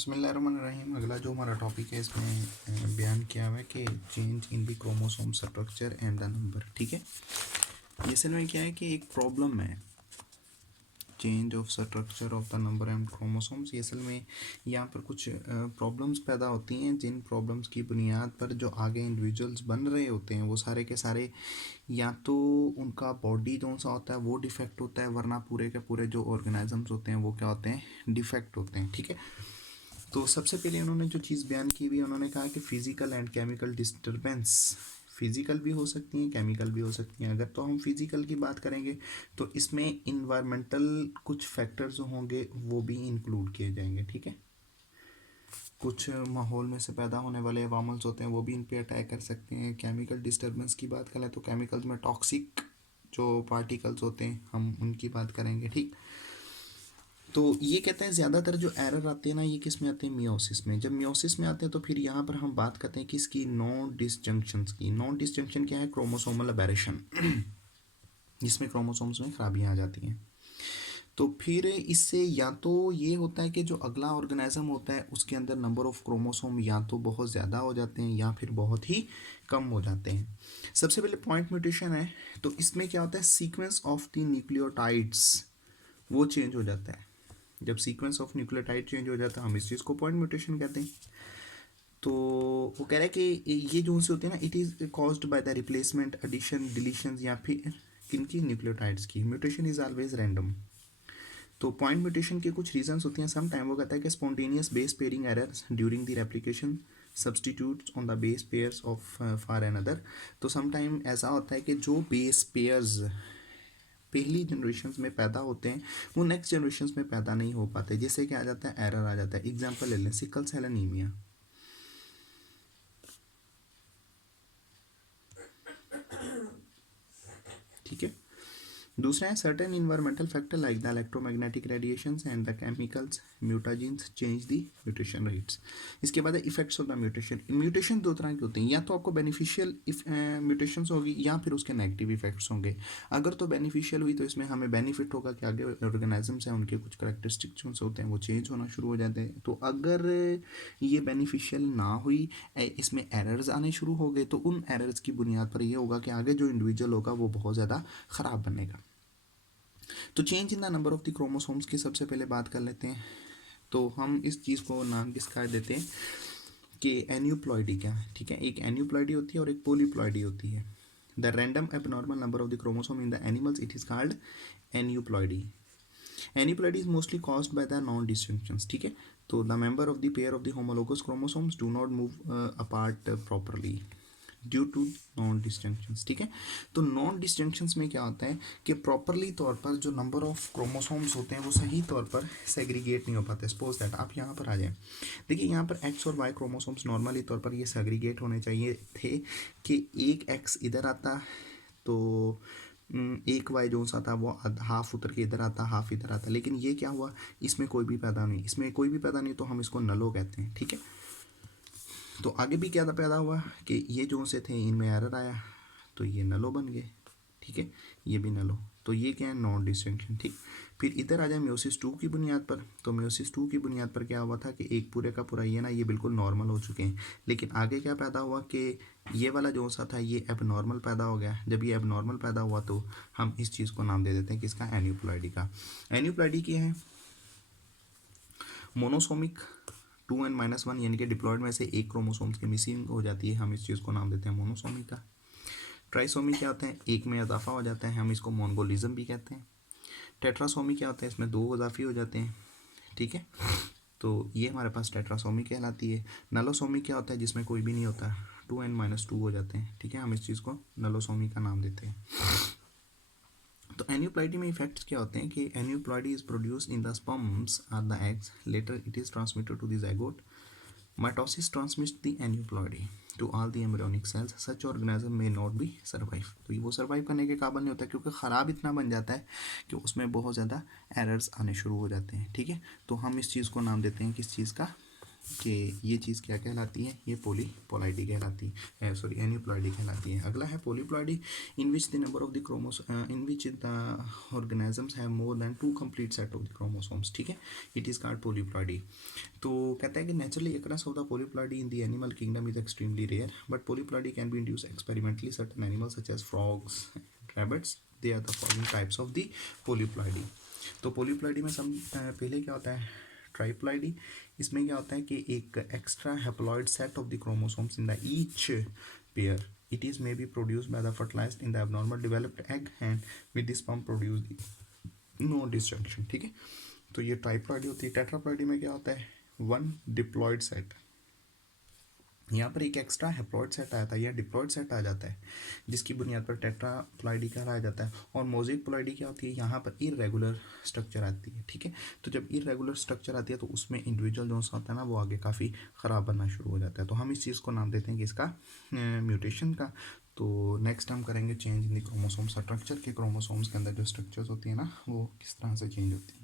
बिस्मिल्लाहिर्रहमानिर्रहीम। अगला जो हमारा टॉपिक है इसमें बयान किया हुआ है कि change in the chromosome structure and the number. ठीक है, ये असल में क्या है कि एक प्रॉब्लम है change of structure of the number and chromosomes. ये असल में यहाँ पर कुछ प्रॉब्लम्स पैदा होती हैं, जिन प्रॉब्लम्स की बुनियाद पर जो आगे इंडिविजुअल्स बन रहे होते हैं वो सारे के सारे या तो उनका बॉडी जो सा होता है वो डिफेक्ट होता है, वरना पूरे के पूरे जो ऑर्गेनिजम्स होते हैं वो क्या होते हैं, डिफेक्ट होते हैं। ठीक है, तो सबसे पहले उन्होंने जो चीज़ बयान की हुई, उन्होंने कहा कि physical and chemical disturbance, physical भी हो सकती हैं केमिकल भी हो सकती हैं। अगर तो हम फिजिकल की बात करेंगे तो इसमें इन्वायरमेंटल कुछ फैक्टर्स जो होंगे वो भी इंक्लूड किए जाएंगे। ठीक है, कुछ माहौल में से पैदा होने वाले अवामल्स होते हैं वो भी इन पे अटैक कर सकते हैं। केमिकल डिस्टर्बेंस की बात करें तो केमिकल्स में टॉक्सिक जो पार्टिकल्स होते हैं हम उनकी बात करेंगे। ठीक, तो ये कहते हैं ज़्यादातर जो एरर आते हैं ना ये किस में आते हैं, मियोसिस में। जब मियोसिस में आते हैं तो फिर यहाँ पर हम बात करते हैं किसकी, नॉन डिसजंक्शंस की। नॉन डिसजंक्शन क्या है, क्रोमोसोमल अबेरेशन, जिसमें क्रोमोसोम्स में खराबियाँ आ जाती हैं। तो फिर इससे या तो ये होता है कि जो अगला ऑर्गेनिज्म होता है उसके अंदर नंबर ऑफ क्रोमोसोम या तो बहुत ज़्यादा हो जाते हैं या फिर बहुत ही कम हो जाते हैं। सबसे पहले पॉइंट म्यूटेशन है, तो इसमें क्या होता है, सीक्वेंस ऑफ द न्यूक्लियोटाइड्स वो चेंज हो जाता है। जब सीक्वेंस ऑफ न्यूक्लियोटाइड चेंज हो जाता है हम इस चीज़ को पॉइंट म्यूटेशन कहते हैं। तो वो कह रहा है कि ये जो से होते हैं ना, it is caused by the replacement, addition, deletion या फिर किनकी, न्यूक्लियोटाइड्स की। Mutation is always random. तो पॉइंट म्यूटेशन के कुछ रीजंस होती हैं। सम टाइम वो कहता है कि spontaneous base pairing errors during the replication substitutes on the base pairs of for another. तो सम टाइम ऐसा होता है कि जो बेस पेयर्स पहली जनरेशन में पैदा होते हैं वो नेक्स्ट जनरेशन में पैदा नहीं हो पाते, जिससे क्या आ जाता है, एरर आ जाता है। एग्जाम्पल ले लें, सिकल सेल एनीमिया। ठीक है, दूसरा है certain environmental factor like the electromagnetic radiations and the chemicals mutagens change the mutation rates. इसके बाद है effects of the mutation. Mutation दो तरह के होते हैं, या तो आपको बेनिफिशियल म्यूटेशंस होगी या फिर उसके नेगेटिव इफेक्ट्स होंगे। अगर तो बेनिफिशियल हुई तो इसमें हमें बेनिफिट होगा कि आगे ऑर्गेनिजम्स हैं उनके कुछ करेक्टरिस्टिक्स होते हैं वो चेंज होना शुरू हो जाते हैं। तो अगर ये बेनिफिशियल ना हुई, इसमें एरर्स आने शुरू हो गए, तो उन एरर्स की बुनियाद पर यह होगा कि आगे जो इंडिविजुअल होगा वो बहुत ज़्यादा ख़राब बनेगा। तो change in the number of the chromosomes की सबसे पहले बात कर लेते हैं। तो हम इस चीज़ को नाम किसका देते हैं कि एन्यूप्लॉइडी क्या है। ठीक है, एक एन्यूप्लॉइडी होती है और एक पोलीप्लॉइडी होती है। The random abnormal number of the chromosome in the animals it is called aneuploidy. Aneuploidy is mostly caused by the non distinctions. ठीक है, तो the member of the pair of the homologous chromosomes do not move apart properly due to non distinctions. ठीक है, तो non distinctions में क्या होता है कि प्रॉपरली तौर पर जो नंबर ऑफ क्रोमोसोम्स होते हैं वो सही तौर पर सेग्रीगेट नहीं हो पाते। सपोज दैट आप यहाँ पर आ जाएं, देखिए यहाँ पर एक्स और वाई क्रोमोसोम्स नॉर्मली तौर पर ये सेग्रीगेट होने चाहिए थे कि एक एक्स इधर आता तो एक वाई जो सा था वो हाफ उतर के इधर आता, हाफ इधर आता। लेकिन ये क्या हुआ, इसमें कोई भी पैदा नहीं, इसमें कोई भी पैदा नहीं, तो हम इसको नलो कहते हैं। ठीक है, तो आगे भी क्या था, पैदा हुआ कि ये जो से थे इनमें एरर आया तो ये नलो बन गए। ठीक है, ये भी नलो, तो ये क्या है, नॉन डिस्टिंक्शन। ठीक, फिर इधर आ जाए म्योसिस टू की बुनियाद पर। तो म्योसिस टू की बुनियाद पर क्या हुआ था कि एक पूरे का पूरा ये ना ये बिल्कुल नॉर्मल हो चुके हैं। लेकिन आगे क्या पैदा हुआ कि ये वाला जो सा था ये अब नॉर्मल पैदा हो गया। जब ये अब नॉर्मल पैदा हुआ तो हम इस चीज़ को नाम दे देते हैं किसका, एन्यूप्लॉइडी का। एन्यूप्लॉइडी क्या है, मोनोसोमिक 2n-1 यानी कि डिप्लॉयड में से एक क्रोमोसोम्स की मिसिंग हो जाती है, हम इस चीज़ को नाम देते हैं मोनोसोमी का। ट्राइसोमी क्या होता है, एक में इजाफा हो जाता है, हम इसको मोनगोलिज्म भी कहते हैं। टेट्रासोमी क्या होता है, इसमें दो इजाफी हो जाते हैं। ठीक है, तो ये हमारे पास टेट्रासोमी कहलाती है। नलोसोमी क्या होता है, जिसमें कोई भी नहीं होता, 2n-2 हो जाते हैं। ठीक है, हम इस चीज़ को नलोसोमी का नाम देते हैं। तो एन्यूप्लॉइडी में इफेक्ट्स क्या होते हैं कि aneuploidy is produced in the sperms or the eggs, later it is transmitted to the zygote. Mitosis transmits the aneuploidy to all the embryonic cells. Such organism may not be survive. तो ये वो survive करने के काबिल नहीं होता क्योंकि ख़राब इतना बन जाता है कि उसमें बहुत ज़्यादा एरर्स आने शुरू हो जाते हैं। ठीक है, तो हम इस चीज़ को नाम देते हैं किस चीज़ का, कि ये चीज़ क्या कहलाती है, ये पॉलीप्लॉइडी कहलाती है, सॉरी एन्यूप्लॉइडी कहलाती है। अगला है polyploidy, in which the number of the ChromeOS in which the organisms have more than 2 complete set of the chromosomes, ठीक है, इट इज़ कॉल्ड पॉलीप्लॉइडी। तो कहता है कि naturally occurrence of the polyploidy in the animal kingdom is extremely rare, but polyploidy can be induce experimentally certain animals such as frogs, rabbits, they are the following types of the polyploidy. तो polyploidy में पहले क्या होता है, ट्राइप्लॉइडी। इसमें क्या होता है कि एक extra haploid set of the chromosomes in the each pair, it is may be produced by the fertilised in the abnormal developed egg and with this sperm produce no disjunction, ठीक है। तो ये ट्राइप्लॉइडी होती है। टेट्राप्लॉइडी में क्या होता है, वन डिप्लॉयड सेट, यहाँ पर एक एक्स्ट्रा हैप्लॉइड सेट आता है या डिप्लॉयड सेट आ जाता है, जिसकी बुनियाद पर टेट्राप्लॉइडी कहलाया जाता है। और मोज़ेक प्लॉइडी क्या होती है, यहाँ पर इरेगुलर स्ट्रक्चर आती है, ठीक है। तो जब इरेगुलर स्ट्रक्चर आती है तो उसमें इंडिविजुअल जो होता है ना वो आगे काफ़ी ख़राब बनना शुरू हो जाता है। तो हम इस चीज़ को नाम देते हैं कि इसका म्यूटेशन का। तो नेक्स्ट हम करेंगे change in the chromosome structure, के क्रोमोसोम्स के अंदर जो स्ट्रक्चर्स होती है ना वो किस तरह से चेंज होती है।